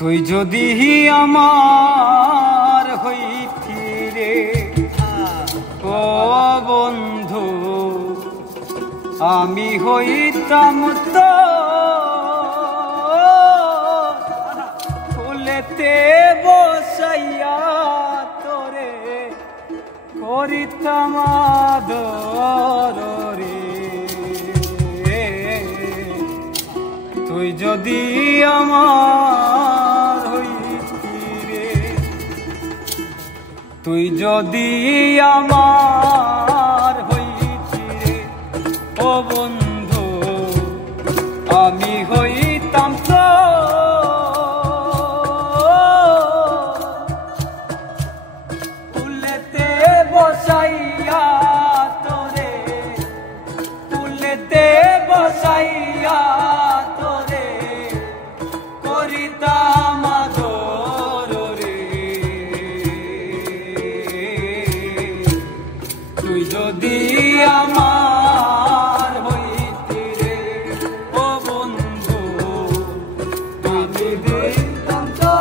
তুই যদি আমার হইতি রে ও বন্ধু, আমি হইতাম তো ফুলেতে বসাইয়া তোরে করিতাম আদর রে। তুই যদি আমার হইতি রে, তুই যদি আমার হইতি রে ও বন্ধু, আমি হইতাম তো ফুলেতে বসাইয়া তোরে, ফুলেতে বসাইয়া তোরে করিতাম আদর রে। তুই যদি আমার হইতি রে ও বন্ধু, আমি হইতাম তো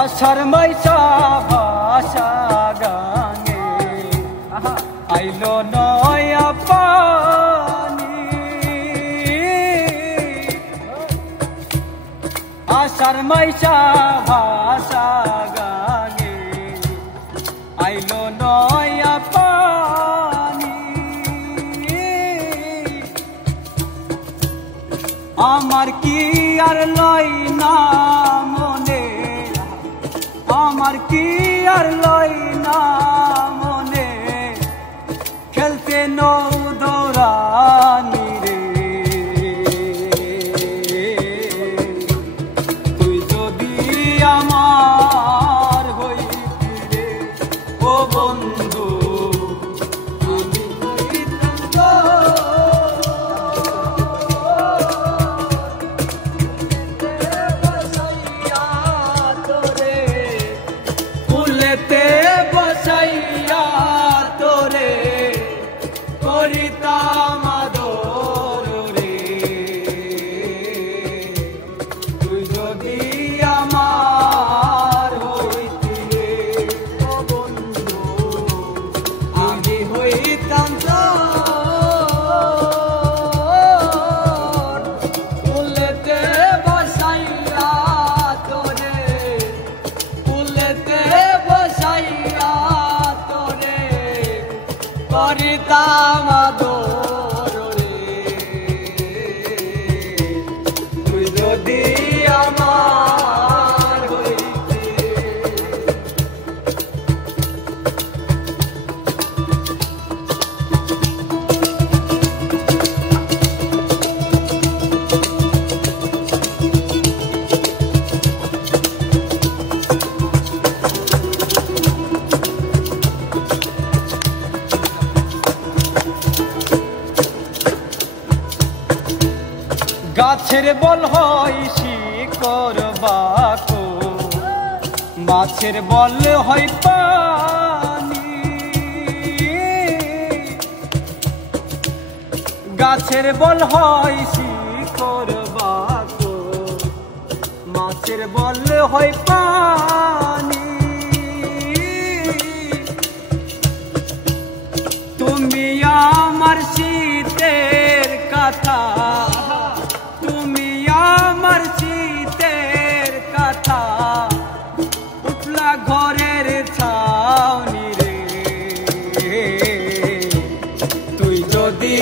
আষাঢ় মাইসা ভাষা গানে আইলো নয়া পানি। আষাঢ় মাইসা ভাষা গানে আইলো নয়া পানি। আমার কি আর লয় না মনে, আমার কি আর লয় না মনে, খেলতে নৌ দৌড়ানি রে। তুই যদি আমার হইতি রে ও বন্ধু, আমি হইতাম তো ফুলেতে বসাইয়া তোরে করিতাম আদর রে। তুই যদি আমার হইতি রে ও বন্ধু, আমি হইতাম তো ফুলেতে বসাইয়া তোরে, ফুলেতে বসাইয়া তোরে করিতাম আদর রে। তুই যদি আমার হইতি রে। গাছের বল হয় শিকড় বাকো, মাছের বল হয় পানি। গাছের বল হয় শিকড় বাকো, মাছের বল হয় পানি। তুমি আমার শীতের কথা, তুমি আমার শীতের কথা, উঠলা ঘরের ছাউনি রে। তুই যদি